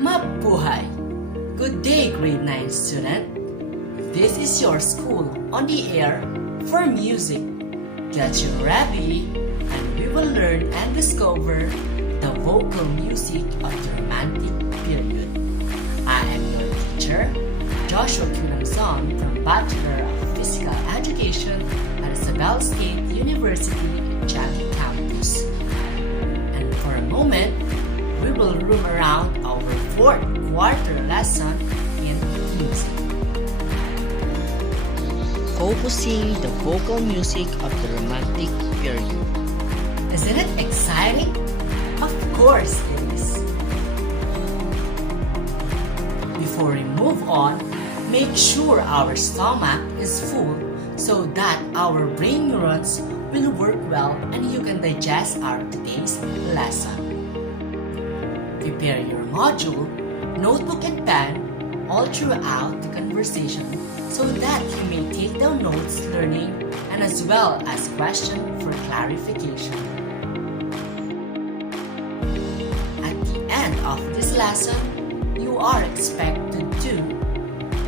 Mabuhay! Good day, grade 9 student. This is your school on the air for music. Get you ready and we will learn and discover the vocal music of the Romantic period. I am your teacher, Joshua Lamzon from Bachelor of Physical Education at Isabel State University in Tvbi campus. And for a moment, we will roam around our fourth quarter lesson in music. Focusing the vocal music of the Romantic period. Isn't it exciting? Of course it is. Before we move on, make sure our stomach is full so that our brain neurons will work well and you can digest our today's lesson. Prepare your module, notebook and pen all throughout the conversation so that you may take down notes learning and as well as questions for clarification. At the end of this lesson, you are expected to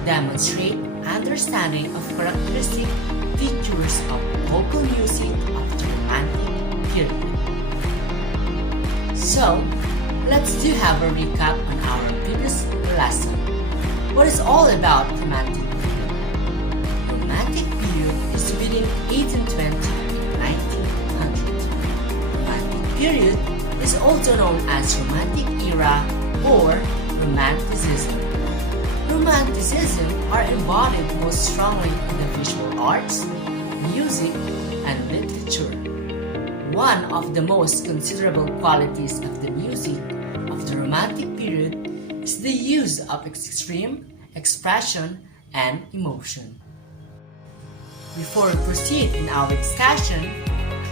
demonstrate understanding of characteristic features of vocal music of the Romantic period. So, let's have a recap on our previous lesson. What is all about Romantic period? Romantic period is within 1820 to 1900. Romantic period is also known as Romantic era or Romanticism. Romanticism are embodied most strongly in the visual arts, music, and literature. One of the most considerable qualities of the music of the Romantic period is the use of extreme expression and emotion. Before we proceed in our discussion,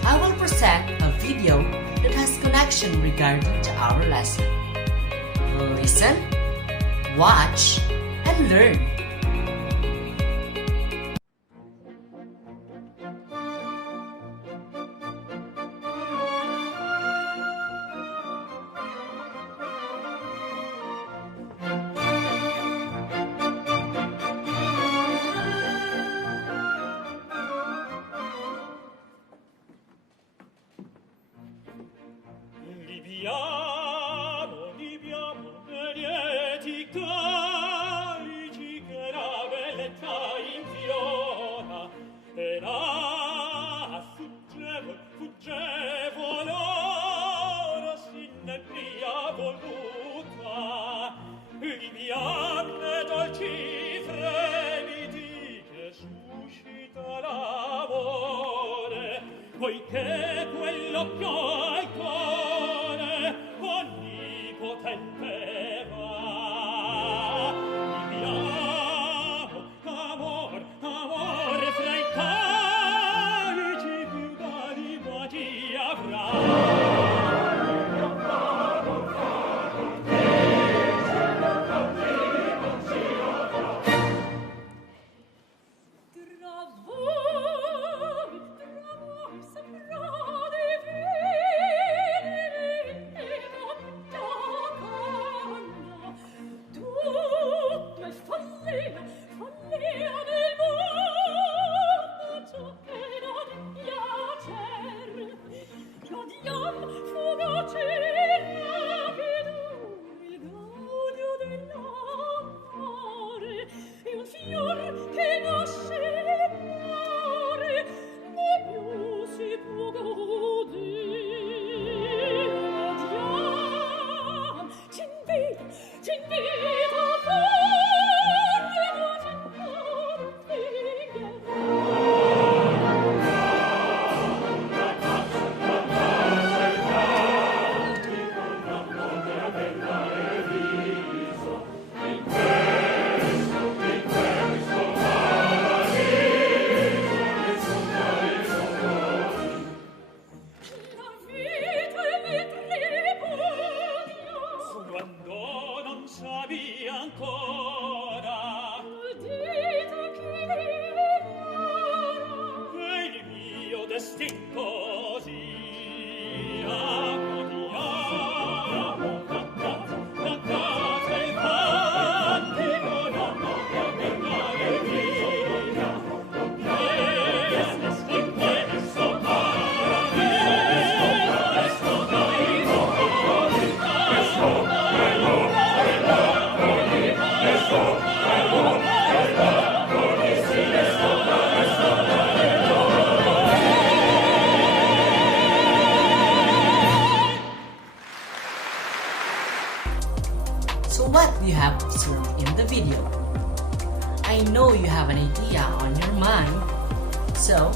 I will present a video that has connection regarding to our lesson. Listen, watch, and learn. Libiamo lieti carici che la bellezza infiora e la fuggevo l'ora sinneria voluta libiam dolci fremiti che suscita l'amore poiché quell'occhio al cuore onnipotente va. Viviamo, amor, amor, fra i calici più cari magia avrà. Così, So what do you have observed in the video? I know you have an idea on your mind. So,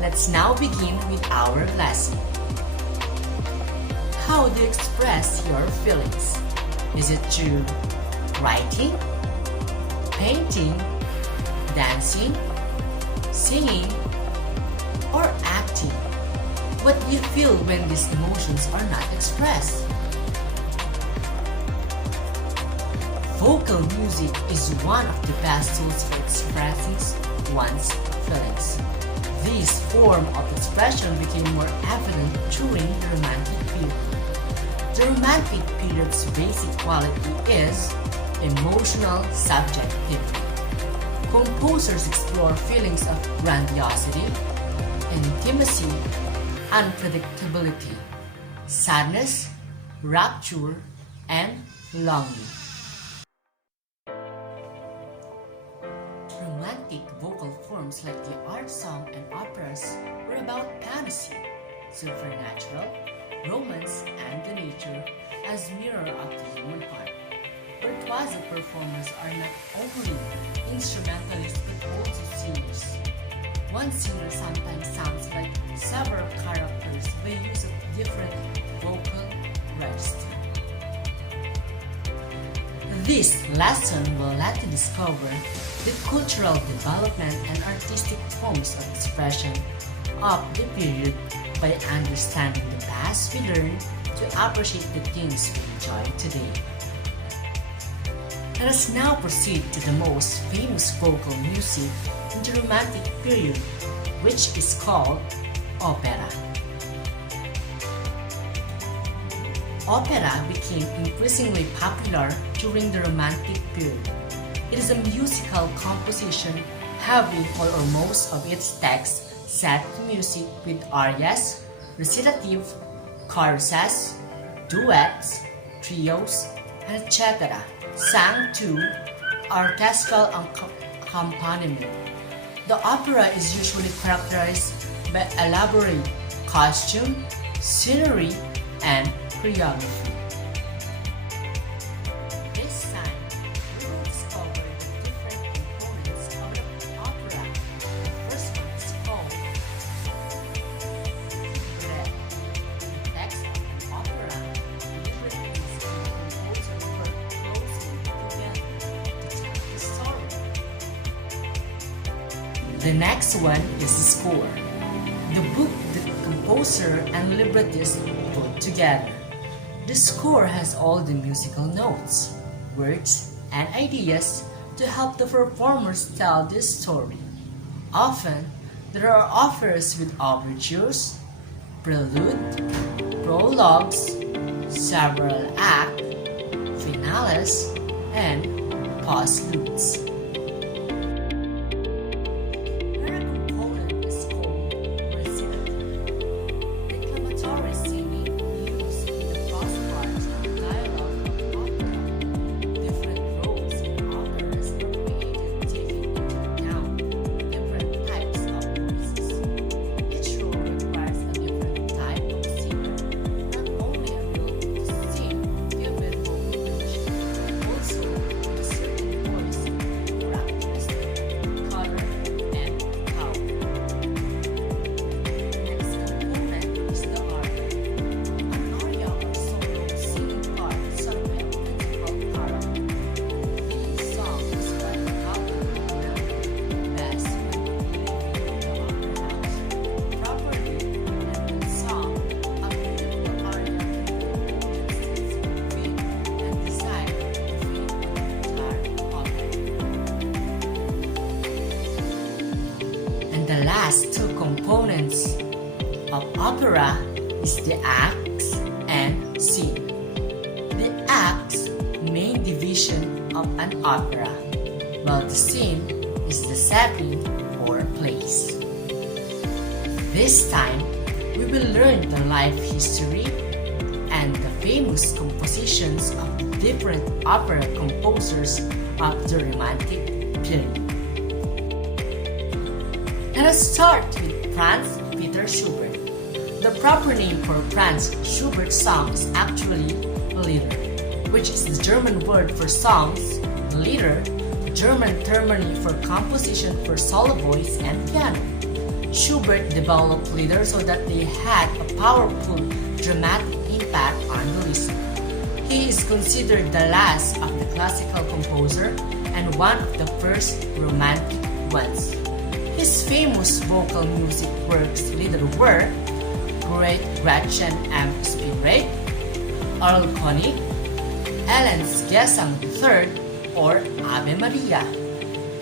let's now begin with our lesson. How do you express your feelings? Is it through writing, painting, dancing, singing, or acting? What do you feel when these emotions are not expressed? Vocal music is one of the best tools for expressing one's feelings. This form of expression became more evident during the Romantic period. The Romantic period's basic quality is emotional subjectivity. Composers explore feelings of grandiosity, intimacy, unpredictability, sadness, rapture, and longing. Romantic vocal forms like the art song and operas were about fantasy, supernatural, romance, and the nature as mirror of the human heart. Virtuoso performers are not only instrumentalists but also singers. One singer sometimes sounds like several characters by use of different vocal registers. This lesson will let you discover the cultural development and artistic forms of expression of the period by understanding the past we learn to appreciate the things we enjoy today. Let us now proceed to the most famous vocal music in the Romantic period, which is called opera. Opera became increasingly popular during the Romantic period. It is a musical composition having all or most of its text set to music with arias, recitative, choruses, duets, trios, and etc. sang to orchestral accompaniment. The opera is usually characterized by elaborate costume, scenery, and choreography. This time, we will discover the different components of the opera. The first one is called libretto. The text of an opera, librettist and composer work closely together to tell the story. The next one is the score. The book the composer and librettist put together. The score has all the musical notes, words, and ideas to help the performers tell this story. Often, there are operas with overtures, prelude, prologues, several acts, finales, and postludes. Another component is called recitative. Declamatory singing used in the first parts of the dialogue of opera. Different roles in operas were created taking into account different types of voices. Each role requires a different type of singer, not only ability to sing vivid vocal range, but also with a certain voice, characteristic, color, and power. Next component is the aria. An aria or solo singing part sung by a principal character. This song is what the couple will know best when living in the opera house. Properly and when sung, a beautiful aria can convey sense of faith and desire to feel the entire opera. And the last two components of opera is the acts and scene. The acts main division of an opera, while the scene is the setting or place. This time, we will learn the life history and the famous compositions of the different opera composers of the Romantic period. Let us start with Franz Peter Schubert. The proper name for Franz Schubert's song is actually Lieder, which is the German word for songs, lieder, German termini for composition for solo voice and piano. Schubert developed lieder so that they had a powerful dramatic impact on the listener. He is considered the last of the classical composer and one of the first romantic ones. His famous vocal music works lieder were Great Gretchen am Spielberg, Earl König, Ellen's Gesang III or Ave Maria,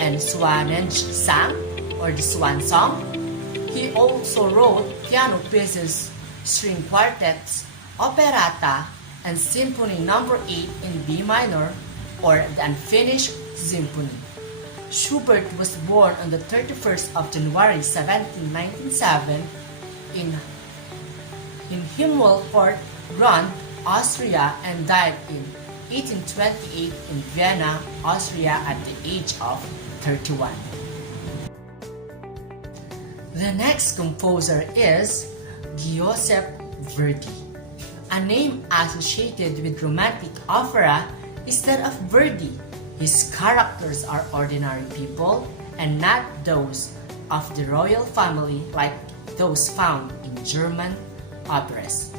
and Swanensang or the Swan Song. He also wrote piano pieces, string quartets, operetta, and Symphony No. 8 in B minor or the Unfinished Symphony. Schubert was born on the 31st of January 1797 in Himmelport, Grund, Austria and died in 1828 in Vienna, Austria at the age of 31. The next composer is Giuseppe Verdi. A name associated with romantic opera is that of Verdi. His characters are ordinary people and not those of the royal family like those found in German operas.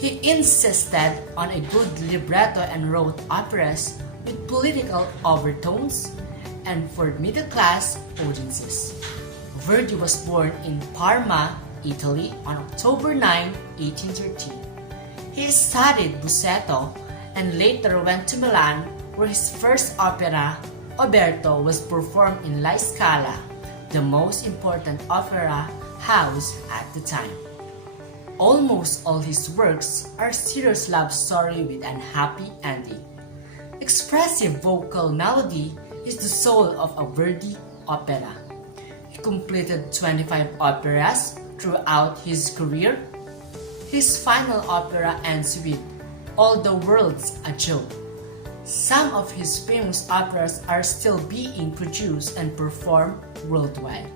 He insisted on a good libretto and wrote operas with political overtones and for middle-class audiences. Verdi was born in Parma, Italy on October 9, 1813. He studied Busseto and later went to Milan where his first opera, Oberto, was performed in La Scala, the most important opera house at the time. Almost all his works are serious love story with an happy ending. Expressive vocal melody is the soul of a Verdi opera. He completed 25 operas throughout his career. His final opera ends with All the World's a Joke. Some of his famous operas are still being produced and performed worldwide.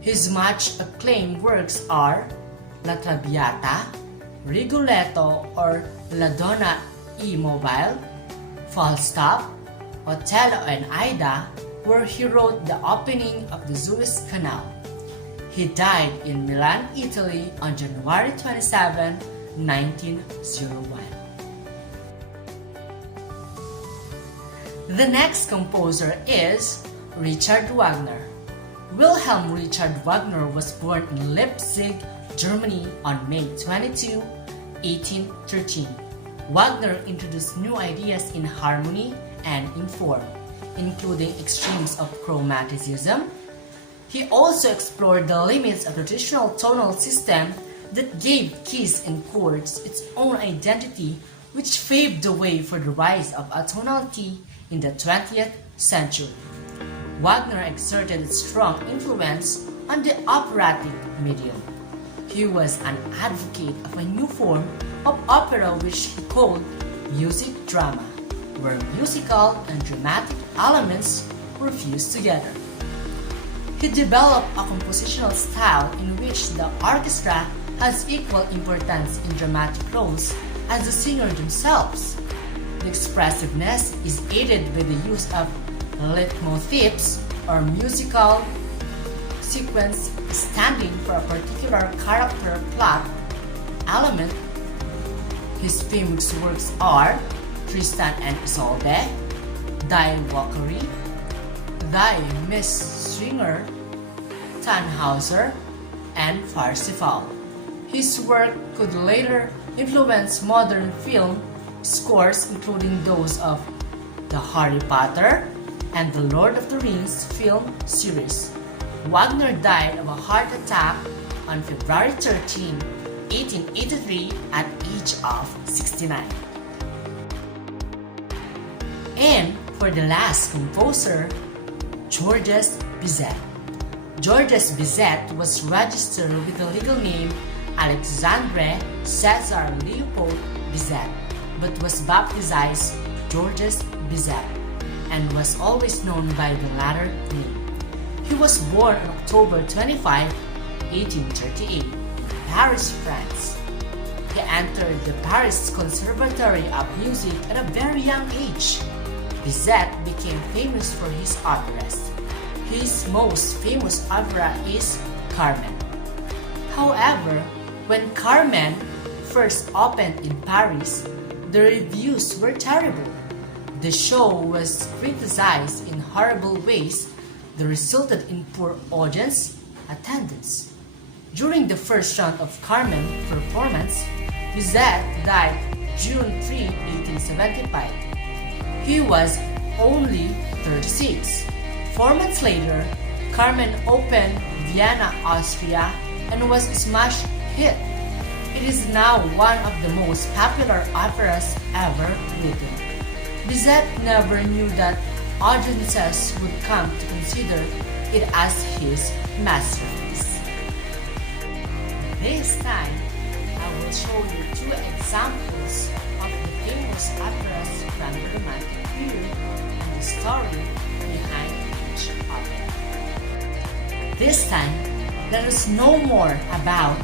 His much acclaimed works are La Traviata, Rigoletto or La Donna e Mobile, Falstaff, Otello and Aida, where he wrote the opening of the Suez Canal. He died in Milan, Italy on January 27, 1901. The next composer is Richard Wagner. Wilhelm Richard Wagner was born in Leipzig, Germany on May 22, 1813. Wagner introduced new ideas in harmony and in form, including extremes of chromaticism. He also explored the limits of the traditional tonal system that gave keys and chords its own identity, which paved the way for the rise of atonality in the 20th century. Wagner exerted a strong influence on the operatic medium. He was an advocate of a new form of opera which he called music drama, where musical and dramatic elements were fused together. He developed a compositional style in which the orchestra has equal importance in dramatic roles as the singers themselves. The expressiveness is aided by the use of leitmotifs or musical sequence standing for a particular character plot element. His famous works are Tristan and Isolde, Die Walküre, Die Messstringer, Tannhäuser, and Parsifal. His work could later influence modern film scores including those of the Harry Potter and the Lord of the Rings film series. Wagner died of a heart attack on February 13, 1883 at age of 69. And for the last composer, Georges Bizet. Georges Bizet was registered with the legal name Alexandre César Leopold Bizet, but was baptized Georges Bizet and was always known by the latter name. He was born on October 25, 1838, Paris, France. He entered the Paris Conservatory of Music at a very young age. Bizet became famous for his operas. His most famous opera is Carmen. However, when Carmen first opened in Paris, the reviews were terrible. The show was criticized in horrible ways that resulted in poor audience attendance. During the first round of Carmen performance, Bizet died June 3, 1875. He was only 36. 4 months later, Carmen opened Vienna, Austria, and was a smash hit. It is now one of the most popular operas ever written. Bizet never knew that audiences would come to consider it as his masterpiece. This time, I will show you 2 examples of the famous operas from the Romantic period and the story behind each opera. This time, let us know more about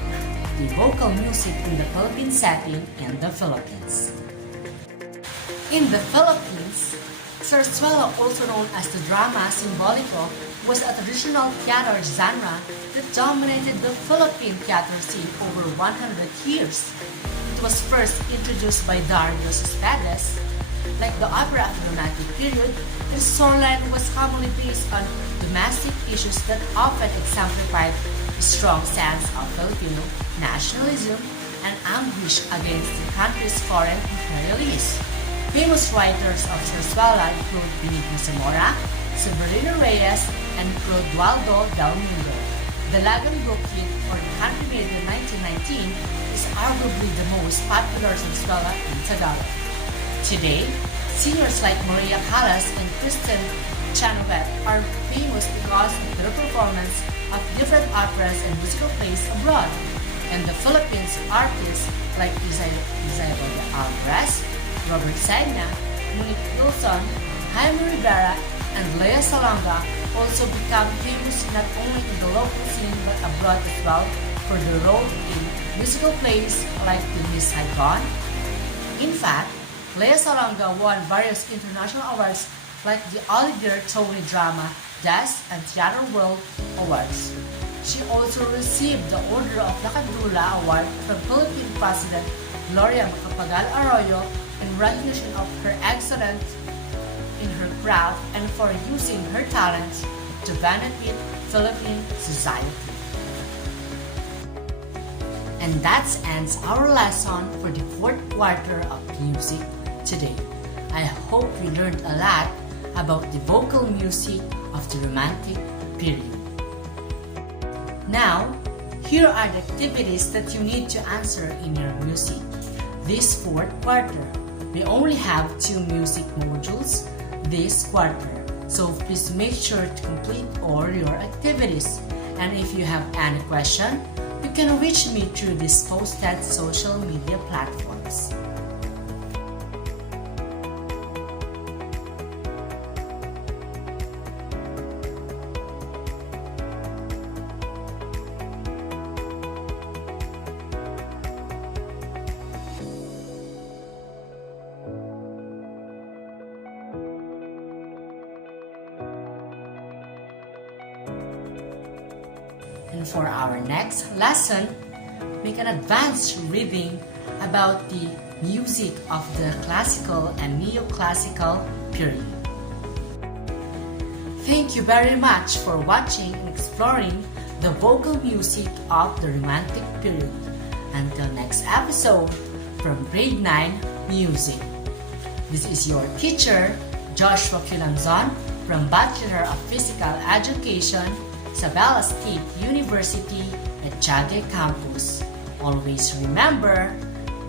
the vocal music in the Philippine setting in the Philippines. In the Philippines, Zarzuela, also known as the drama simbolico, was a traditional theater genre that dominated the Philippine theater scene over 100 years. It was first introduced by Dario Cespedes. Like the opera of the Romantic period, the storyline was commonly based on domestic issues that often exemplified a strong sense of Filipino nationalism and anguish against the country's foreign imperialists. Famous writers of Zarzuela include Benigno Zamora, Severino Reyes, and Clodoaldo del Mundo. The Lagang Bukid, or the country made in 1919, is arguably the most popular Zarzuela in Tagalog. Today, singers like Maria Callas and Kristen Chenoweth are famous because of their performance of different operas and musical plays abroad. In the Philippines, artists like Isabel de Alvarez, Robert Sagna, Monique Wilson, Jaime Rivera, and Lea Salonga also become famous not only in the local scene but abroad as well for their role in musical plays like the Miss Saigon. In fact, Lea Salonga won various international awards like the Olivier Tony Drama, Des, and Theater World Awards. She also received the Order of La Candula Award from Philippine President Gloria Macapagal Arroyo in recognition of her excellence in her craft and for using her talents to benefit Philippine society. And that ends our lesson for the 4th quarter of music today. I hope you learned a lot about the vocal music of the Romantic period. Now, here are the activities that you need to answer in your music. This 4th quarter, we only have 2 music modules this quarter, so please make sure to complete all your activities. And if you have any question, you can reach me through these posted social media platforms. And for our next lesson, make an advanced reading about the music of the classical and neoclassical period. Thank you very much for watching and exploring the vocal music of the Romantic period. Until next episode from Grade 9 Music. This is your teacher, Joshua Q. Lamzon from Bachelor of Physical Education, Isabela State University at Tiague Campus. Always remember,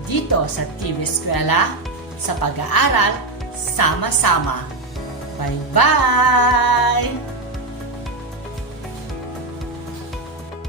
dito sa Tvbi Eskwela, sa pag-aaral, sama-sama. Bye-bye!